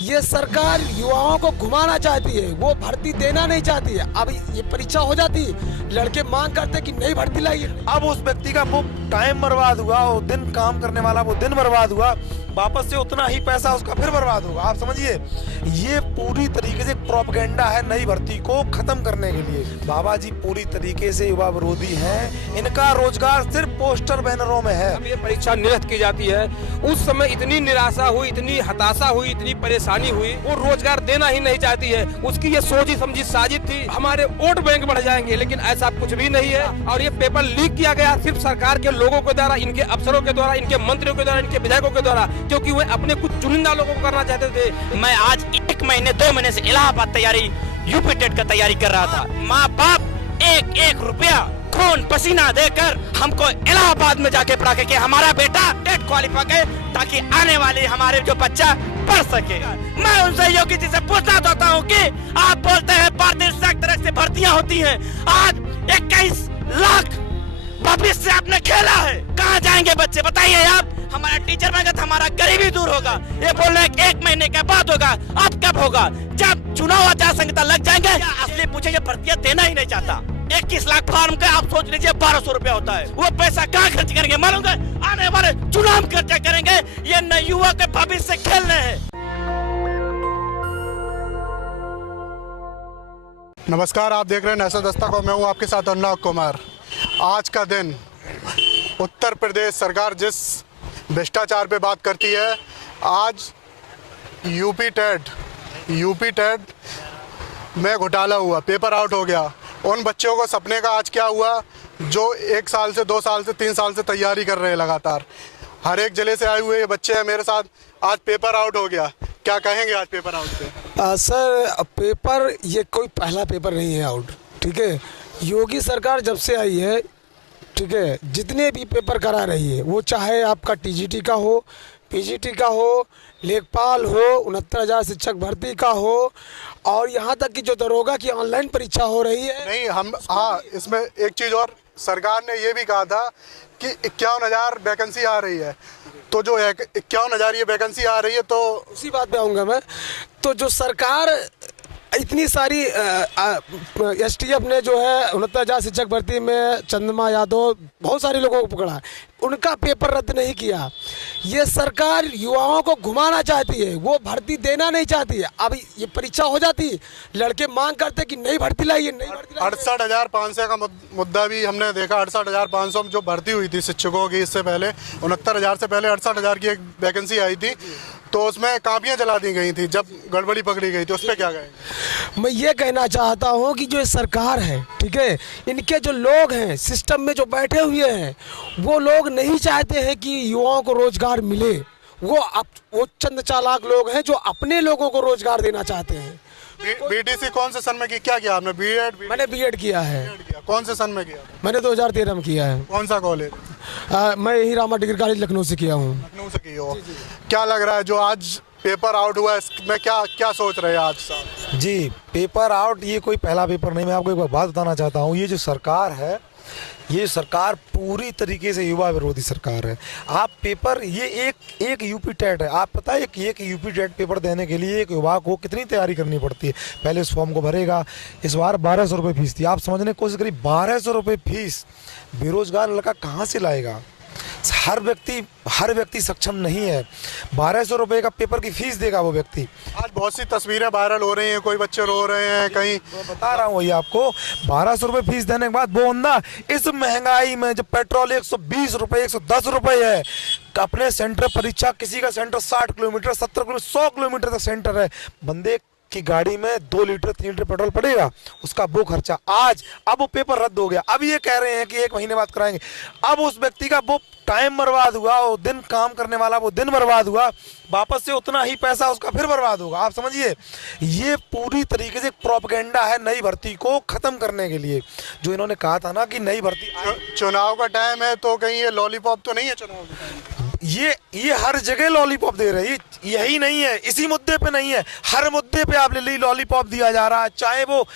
ये सरकार युवाओं को घुमाना चाहती है, वो भर्ती देना नहीं चाहती है। अब ये परीक्षा हो जाती, लड़के मांग करते कि नई भर्ती लाइए। अब उस व्यक्ति का वो टाइम बर्बाद हुआ, वो दिन काम करने वाला वो दिन बर्बाद हुआ, वापस से उतना ही पैसा उसका फिर बर्बाद होगा। आप समझिए, ये पूरी तरीके से प्रोपेगेंडा है नई भर्ती को खत्म करने के लिए। बाबा जी पूरी तरीके से युवा विरोधी हैं, इनका रोजगार सिर्फ पोस्टर बैनरों में है। अब ये परीक्षा निरस्त की जाती है, उस समय इतनी निराशा हुई, इतनी हताशा हुई, इतनी परेशानी हुई, वो रोजगार देना ही नहीं चाहती है। उसकी ये सोची समझी साजिश थी, हमारे वोट बैंक बढ़ जाएंगे, लेकिन ऐसा कुछ भी नहीं है। और ये पेपर लीक किया गया सिर्फ सरकार के लोगों के द्वारा, इनके अफसरों के द्वारा, इनके मंत्रियों के द्वारा, इनके विधायकों के द्वारा, क्योंकि वे अपने कुछ चुनिंदा लोगों को करना चाहते थे। मैं आज 1 महीने 2 महीने से इलाहाबाद तैयारी यूपी टेट का तैयारी कर रहा था। माँ बाप एक एक रुपया खून पसीना देकर हमको इलाहाबाद में जाके पढ़ा के हमारा बेटा टेट क्वालिफाई करे, ताकि आने वाले हमारे जो बच्चा पढ़ सके। मैं उनसे योगी जी से पूछना चाहता हूँ कि आप बोलते हैं पारदर्शक तरह से भर्तियां होती हैं, आज 21 लाख भविष्य आपने खेला है, कहाँ जाएंगे बच्चे बताइए आप। हमारा टीचर बनेगा तो हमारा गरीबी दूर होगा। ये बोल रहे हैं 1 महीने के बाद होगा, अब कब होगा? जब चुनाव आचार संहिता लग जाएंगे। असली पूछे ये भर्तियां देना ही नहीं चाहता। 21 लाख फॉर्म का आप सोच लीजिए 1200 रुपया होता है, वो पैसा कहाँ खर्च करेंगे मालूम है? आने वाले चुनाव खर्चा करेंगे, ये न युवा के भविष्य से खेलने हैं। नमस्कार, आप देख रहे हैं नशा दस्ता को, मैं हूं आपके साथ अनुराग कुमार। आज का दिन उत्तर प्रदेश सरकार जिस भ्रष्टाचार पे बात करती है, आज यूपी टेट में घोटाला हुआ, पेपर आउट हो गया। उन बच्चों को सपने का आज क्या हुआ जो 1 साल से 2 साल से 3 साल से तैयारी कर रहे हैं लगातार। हर एक जिले से आए हुए ये बच्चे हैं मेरे साथ, आज पेपर आउट हो गया। क्या कहेंगे आज पेपर आउट पे? सर, पेपर ये कोई पहला पेपर नहीं है आउट, ठीक है। योगी सरकार जब से आई है, ठीक है, जितने भी पेपर करा रही है, वो चाहे आपका टीजीटी का हो, पीजीटी का हो, लेखपाल हो, 69,000 शिक्षक भर्ती का हो, और यहाँ तक कि जो दरोगा की ऑनलाइन परीक्षा हो रही है। नहीं, हम इसमें एक चीज़ और, सरकार ने ये भी कहा था कि 51,000 वैकेंसी आ रही है, तो जो 51,000 ये वैकेंसी आ रही है, तो उसी बात पे आऊँगा मैं। तो जो सरकार इतनी सारी एसटीएफ ने जो है 69,000 शिक्षक भर्ती में चंद्रमा यादव बहुत सारे लोगों को पकड़ा, उनका पेपर रद्द नहीं किया। ये सरकार युवाओं को घुमाना चाहती है, वो भर्ती देना नहीं चाहती है। अब ये परीक्षा हो जाती, लड़के मांग करते कि नई भर्ती लाइए, नई भर्ती। 68,500 का मुद्दा भी हमने देखा। 68,500 में जो भर्ती हुई थी शिक्षकों की, इससे पहले 69,000 से पहले 68,000 की एक वैकेंसी आई थी, तो उसमें कापियां जला दी गई थी जब गड़बड़ी पकड़ी गई थी। उस पर क्या कहेंगे? मैं ये कहना चाहता हूँ कि जो सरकार है, ठीक है, इनके जो लोग हैं सिस्टम में जो बैठे हुए हैं, वो लोग नहीं चाहते हैं कि युवाओं को रोजगार मिले। वो चंद चालाक लोग हैं जो अपने लोगों को रोजगार देना चाहते हैं। बीटीसी कौन से सन में की? क्या किया आपने? मैंने बीएड किया है। कौन से सन में किया? मैंने 2013 में किया है। कौन सा कॉलेज? मैं यही रामा डिग्री कॉलेज लखनऊ से किया हूँ। लखनऊ से की हो? क्या लग रहा है जो आज पेपर आउट हुआ है, इसमें क्या सोच रहे हैं आज साहब? जी, पेपर आउट ये कोई पहला पेपर नहीं। मैं आपको एक बात बताना चाहता हूँ, ये जो सरकार है, ये सरकार पूरी तरीके से युवा विरोधी सरकार है। आप पेपर, ये एक यूपी टेट है, आप पता है एक यूपी टेट पेपर देने के लिए एक युवा को कितनी तैयारी करनी पड़ती है। पहले उस फॉर्म को भरेगा, इस बार 1200 रुपये फीस थी। आप समझने की कोशिश करिए, 1200 रुपये फीस बेरोजगार लड़का कहाँ से लाएगा? हर व्यक्ति सक्षम नहीं है। 1200 रुपये का पेपर की फीस देगा वो व्यक्ति। आज बहुत सी तस्वीरें वायरल हो रही हैं, कोई बच्चे रो रहे हैं कहीं। बता रहा हूँ ये आपको, 1200 रुपये फीस देने के बाद वो बंदा इस महंगाई में, जब पेट्रोल 120 रुपये 110 रुपये है, अपने सेंटर परीक्षा, किसी का सेंटर 60 किलोमीटर 70 किलोमीटर 100 किलोमीटर तक सेंटर है, बंदे की गाड़ी में 2 लीटर 3 लीटर पेट्रोल पड़ेगा, उसका वो खर्चा। अब वो पेपर रद्द हो गया। अब ये कह रहे हैं कि 1 महीने बाद कराएंगे। अब उस व्यक्ति का वो टाइम बर्बाद हुआ, वो दिन काम करने वाला वो दिन बर्बाद हुआ, वापस से उतना ही पैसा उसका फिर बर्बाद होगा। आप समझिए, ये पूरी तरीके से प्रोपेगेंडा है नई भर्ती को खत्म करने के लिए। जो इन्होंने कहा था ना कि नई भर्ती, चुनाव का टाइम है, तो कहीं ये लॉलीपॉप तो नहीं है चुनाव का टाइम? ये हर जगह लॉलीपॉप दे रहे हैं। यही नहीं है, इसी मुद्दे पे नहीं है, हर मुद्दे पे आप ले ली लॉलीपॉप दिया जा रहा है। चाहे वो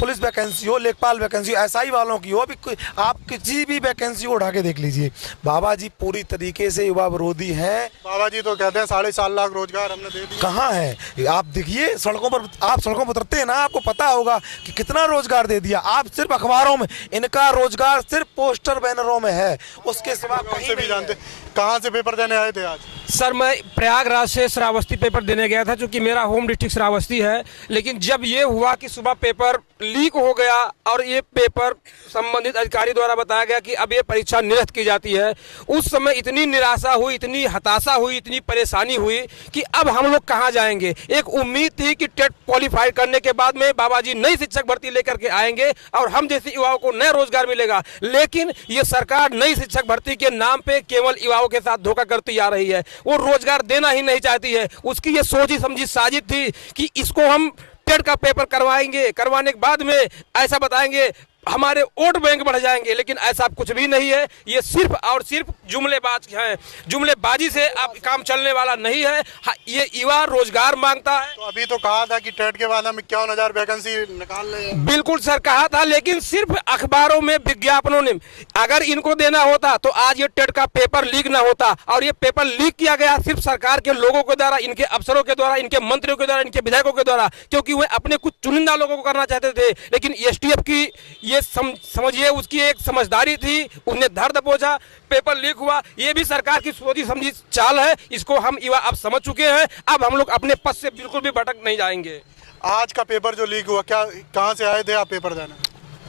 पुलिस वैकेंसी हो, लेखपाल वैकेंसी हो, एसआई वालों की हो, अभी आप किसी भी वैकेंसी को उठा के देख लीजिए, बाबा जी पूरी तरीके से युवा विरोधी हैं। बाबा जी तो कहते हैं 7.5 लाख रोजगार हमने दे दिए। कहाँ है? आप देखिए सड़कों पर, आप सड़कों पर उतरते हैं ना, आपको पता होगा कि कितना रोजगार दे दिया। आप सिर्फ अखबारों में, इनका रोजगार सिर्फ पोस्टर बैनरों में है, उसके सिवा कहीं से भी नहीं जानते है। कहाँ से पेपर देने आए थे आज? सर मैं प्रयागराज से श्रावस्ती पेपर देने गया था, क्योंकि मेरा होम डिस्ट्रिक्ट श्रावस्ती है। लेकिन जब ये हुआ कि सुबह पेपर लीक हो गया और ये पेपर संबंधित अधिकारी द्वारा बताया गया कि अब ये परीक्षा निरस्त की जाती है, उस समय इतनी निराशा हुई, इतनी हताशा हुई, इतनी परेशानी हुई कि अब हम लोग कहाँ जाएंगे। एक उम्मीद थी कि टेट क्वालिफाई करने के बाद में बाबा जी नई शिक्षक भर्ती लेकर के आएंगे और हम जैसे युवाओं को नया रोजगार मिलेगा। लेकिन ये सरकार नई शिक्षक भर्ती के नाम पे केवल युवाओं के साथ धोखा करती आ रही है। वो रोजगार देना ही नहीं चाहती है। उसकी ये सोची समझी साजिश थी कि इसको हम टेट का पेपर करवाएंगे, करवाने के बाद में ऐसा बताएंगे हमारे वोट बैंक बढ़ जाएंगे। लेकिन ऐसा कुछ भी नहीं है। ये सिर्फ और सिर्फ जुमलेबाज हैं। जुमलेबाजी से अब काम चलने वाला नहीं है। ये युवा रोजगार मांगता है। तो अभी तो कहा था कि टेट के बाद हम 51,000 वैकेंसी निकाल रहे हैं। बिल्कुल सर कहा था, लेकिन सिर्फ अखबारों में विज्ञापनों ने। अगर इनको देना होता तो आज ये टेट का पेपर लीक ना होता। और ये पेपर लीक किया गया सिर्फ सरकार के लोगों के द्वारा, इनके अफसरों के द्वारा, इनके मंत्रियों के द्वारा, इनके विधायकों के द्वारा, क्योंकि वे अपने कुछ चुनिंदा लोगों को करना चाहते थे। लेकिन एसटीएफ की ये समझिए उसकी एक समझदारी थी, उसने धर दबोचा, पेपर लीक हुआ। ये भी सरकार की सोची समझी चाल है। इसको हम युवा अब समझ चुके हैं। अब हम लोग अपने पद से बिल्कुल भी भटक नहीं जाएंगे। आज का पेपर जो लीक हुआ, क्या कहाँ से आए थे आप पेपर देने?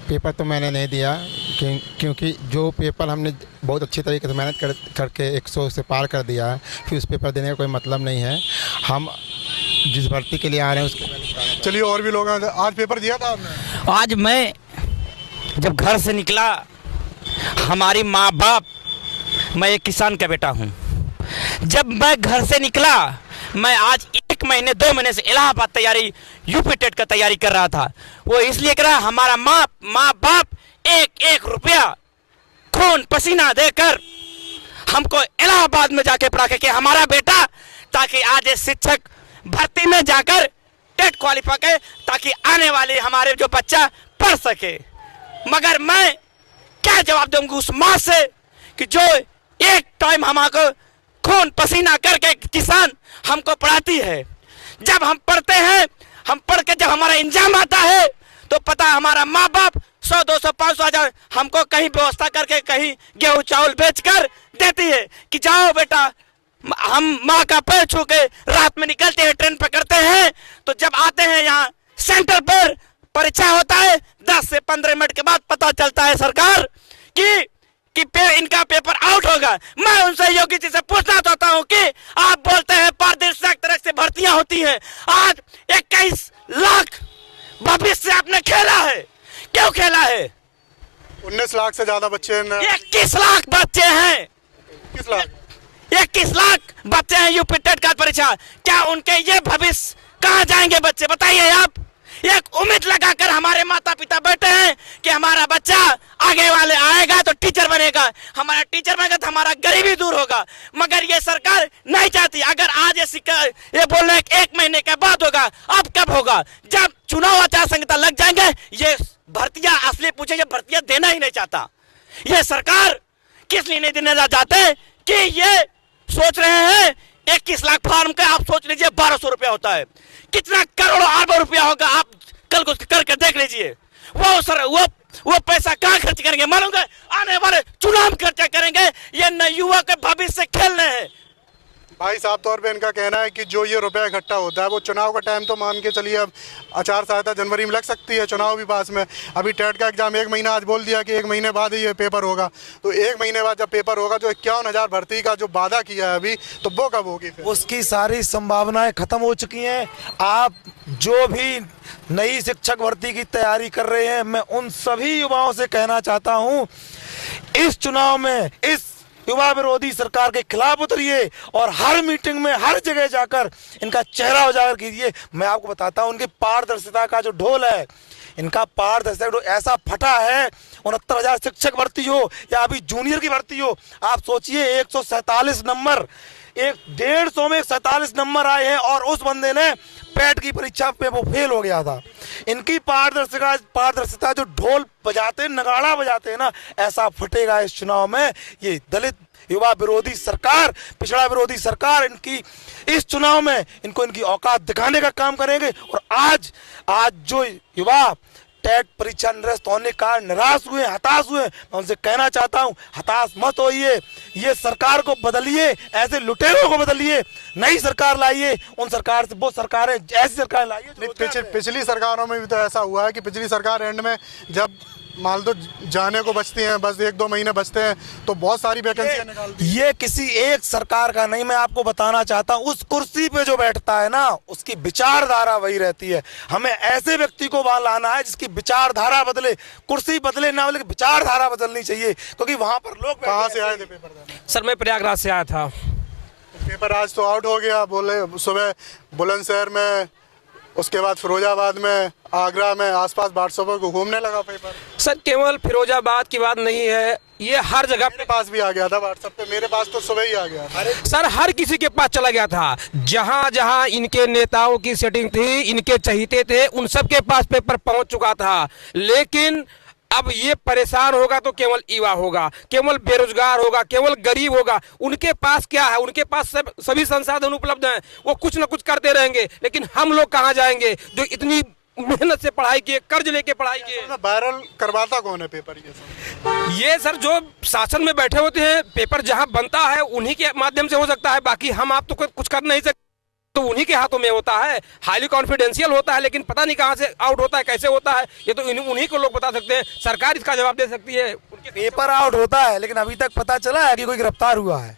पेपर तो मैंने नहीं दिया, क्योंकि जो पेपर हमने बहुत अच्छी तरीके से मेहनत करके 100 से पार कर दिया है, फिर उस पेपर देने का कोई मतलब नहीं है। हम जिस भर्ती के लिए आ रहे हैं उसके। चलिए और भी लोग हैं। आज पेपर दिया था आपने? आज मैं जब घर से निकला, हमारी माँ बाप, मैं एक किसान का बेटा हूँ, जब मैं घर से निकला, मैं आज 1 महीने 2 महीने से इलाहाबाद तैयारी, यूपी टेट का तैयारी कर रहा था। वो इसलिए कर रहा, हमारा माँ बाप एक एक रुपया खून पसीना देकर हमको इलाहाबाद में जाके पढ़ा के हमारा बेटा, ताकि आज ये शिक्षक भर्ती में जाकर टेट क्वालिफाई करे, ताकि आने वाले हमारे जो बच्चा पढ़ सके। मगर मैं क्या जवाब दूंगा उस माँ से कि जो एक टाइम हमको खून पसीना करके किसान हमको पढ़ाती है। जब हम पढ़ते हैं, हम पढ़ के जब हमारा इंजाम आता है, तो पता है हमारा माँ बाप 100, 200, 500 हजार हमको कहीं व्यवस्था करके कहीं गेहूं चावल बेचकर देती है कि जाओ बेटा। हम माँ का पैर छू के रात में निकलते हैं, ट्रेन पकड़ते हैं, तो जब आते हैं यहाँ सेंटर पर परीक्षा होता है, 10 से 15 मिनट के बाद पता चलता है सरकार कि इनका पेपर आउट होगा। मैं उनसे योगी जी से पूछना चाहता हूं कि आप बोलते हैं पारदर्शक तरह से भर्तियां होती हैं, आज 21 लाख भविष्य आपने खेला है, क्यों खेला है? 19 लाख से ज्यादा बच्चे हैं। 21 लाख बच्चे हैं, 21 लाख 21 लाख बच्चे हैं यूपी टेट का परीक्षा। क्या उनके ये भविष्य कहाँ जाएंगे बच्चे, बताइए आप? एक उम्मीद लगाकर हमारे माता पिता बैठे हैं कि हमारा बच्चा आगे वाले आएगा तो टीचर बनेगा, हमारा टीचर बनेगा तो हमारा गरीबी दूर होगा। मगर ये सरकार नहीं चाहती। अगर आज ये बोल रहे हैं 1 महीने के बाद होगा, अब कब होगा? जब चुनाव आचार संहिता लग जाएंगे, ये भर्तियां असली पूछे, ये भर्तियां देना ही नहीं चाहता। ये सरकार किस लिए नहीं देना चाहते कि ये सोच रहे हैं 21 लाख फॉर्म का, आप सोच लीजिए 1200 रुपया होता है, कितना करोड़ों अरबों रुपया होगा। आप कल को करके देख लीजिए। वो पैसा कहाँ खर्च करेंगे मालूम है? आने वाले चुनाव खर्चा करेंगे। ये न युवा के भविष्य खेलने हैं। भाई साहब तौर पे इनका कहना है कि जो ये रुपया इकट्ठा होता है, वो चुनाव का टाइम तो मान के चलिए, अब आचार संहिता जनवरी में लग सकती है, चुनाव भी पास में। अभी टेट का एग्जाम 1 महीना आज बोल दिया कि 1 महीने बाद ही ये पेपर होगा। तो 1 महीने बाद जब पेपर होगा, जो 51,000 भर्ती का जो वादा किया है अभी, तो वो कब होगी फिर? उसकी सारी संभावनाएं खत्म हो चुकी हैं। आप जो भी नई शिक्षक भर्ती की तैयारी कर रहे हैं, मैं उन सभी युवाओं से कहना चाहता हूं, इस चुनाव में इस युवा विरोधी सरकार के खिलाफ उतरिए और हर मीटिंग में, हर जगह जाकर इनका चेहरा उजागर कीजिए। मैं आपको बताता हूं, उनकी पारदर्शिता का जो ढोल है, इनका पारदर्शिता ढोल ऐसा फटा है। 69,000 शिक्षक भर्ती हो या अभी जूनियर की भर्ती हो, आप सोचिए 147 नंबर एक 150 में 47 नंबर आए हैं और उस बंदे ने पेट की परीक्षा पे वो फेल हो गया था। इनकी पारदर्शिता जो ढोल बजाते नगाड़ा बजाते हैं ना, ऐसा फटेगा इस चुनाव में। ये दलित युवा विरोधी सरकार, पिछड़ा विरोधी सरकार इनकी इस चुनाव में इनको इनकी औकात दिखाने का काम करेंगे। और आज जो युवा टेट परीक्षा निरस्त होने का निराश हुए, हताश हुए, मैं उनसे कहना चाहता हूं, हताश मत होइए, ये सरकार को बदलिए, ऐसे लुटेरों को बदलिए, नई सरकार लाइए। उन सरकार से वो सरकारें, ऐसी सरकार लाइए। पिछली सरकारों में भी तो ऐसा हुआ है कि पिछली सरकार एंड में जब मान लो जाने को बचती हैं, बस 1-2 महीने बचते हैं, तो बहुत सारी वैकेंसियां निकालती हैं। ये किसी एक सरकार का नहीं, मैं आपको बताना चाहता हूं, उस कुर्सी पे जो बैठता है ना, उसकी विचारधारा वही रहती है। हमें ऐसे व्यक्ति को वहां लाना है जिसकी विचारधारा बदले, कुर्सी बदले ना, लेकिन विचारधारा बदलनी चाहिए, क्योंकि वहां पर लोग। कहाँ से आए थे पेपर देने? सर मैं प्रयागराज से आया था। पेपर आज तो आउट हो गया, बोले सुबह बुलंदशहर में, उसके बाद फिरोजाबाद में, आगरा में, आसपास व्हाट्सएप को घूमने लगा पेपर। सर केवल फिरोजाबाद की बात नहीं है, ये हर जगह मेरे पास भी आ गया था व्हाट्सएप पे, मेरे पास तो सुबह ही आ गया था। सर हर किसी के पास चला गया था। जहां जहां इनके नेताओं की सेटिंग थी, इनके चहीते थे, उन सब के पास पेपर पहुंच चुका था। लेकिन अब ये परेशान होगा तो केवल युवा होगा, केवल बेरोजगार होगा, केवल गरीब होगा। उनके पास क्या है? उनके पास सभी संसाधन उपलब्ध हैं, वो कुछ ना कुछ करते रहेंगे। लेकिन हम लोग कहाँ जाएंगे जो इतनी मेहनत से पढ़ाई किए, कर्ज लेके पढ़ाई किए? वायरल करवाता कौन है पेपर? ये सर जो शासन में बैठे होते हैं, पेपर जहां बनता है उन्हीं के माध्यम से हो सकता है। बाकी हम आप तो कुछ कर नहीं सकते, तो उन्हीं के हाथों में होता है। हाईली कॉन्फिडेंशियल होता है, लेकिन पता नहीं कहां से आउट होता है, कैसे होता है, ये तो उन्हीं को लोग बता सकते हैं। सरकार इसका जवाब दे सकती है। पेपर आउट होता है, लेकिन अभी तक पता चला है कि कोई गिरफ्तार हुआ है?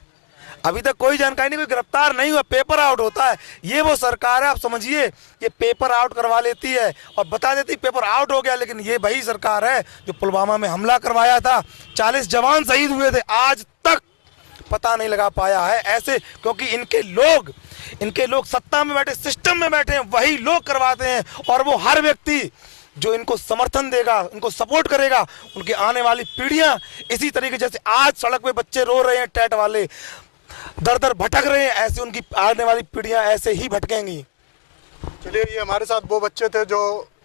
अभी तक कोई जानकारी नहीं, कोई गिरफ्तार नहीं हुआ। पेपर आउट होता है, ये वो सरकार है, आप समझिए, ये पेपर आउट करवा लेती है और बता देती पेपर आउट हो गया। लेकिन ये वही सरकार है जो पुलवामा में हमला करवाया था, 40 जवान शहीद हुए थे, आज तक पता नहीं लगा पाया है। ऐसे क्योंकि इनके लोग सत्ता में बैठे, सिस्टम में बैठे हैं, वही लोग करवाते हैं। और वो हर व्यक्ति जो इनको समर्थन देगा, इनको सपोर्ट करेगा, उनकी आने वाली पीढ़ियां इसी तरीके, जैसे आज सड़क पे बच्चे रो रहे हैं, टेट वाले दर दर भटक रहे हैं, ऐसे उनकी आने वाली पीढ़ियां ऐसे ही भटकेंगी। चलिए, ये हमारे साथ वो बच्चे थे जो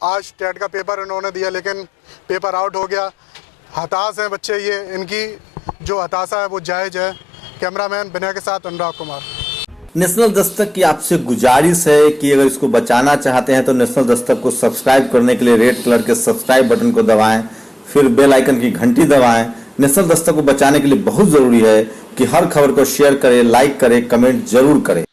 आज टेट का पेपर इन्होंने दिया, लेकिन पेपर आउट हो गया। हताश हैं बच्चे, ये इनकी जो हताशा है वो जायज़ है। कैमरामैन विनय के साथ अनुराग कुमार। नेशनल दस्तक की आपसे गुजारिश है कि अगर इसको बचाना चाहते हैं तो नेशनल दस्तक को सब्सक्राइब करने के लिए रेड कलर के सब्सक्राइब बटन को दबाएं, फिर बेल आइकन की घंटी दबाएं। नेशनल दस्तक को बचाने के लिए बहुत जरूरी है कि हर खबर को शेयर करें, लाइक करें, कमेंट जरूर करें।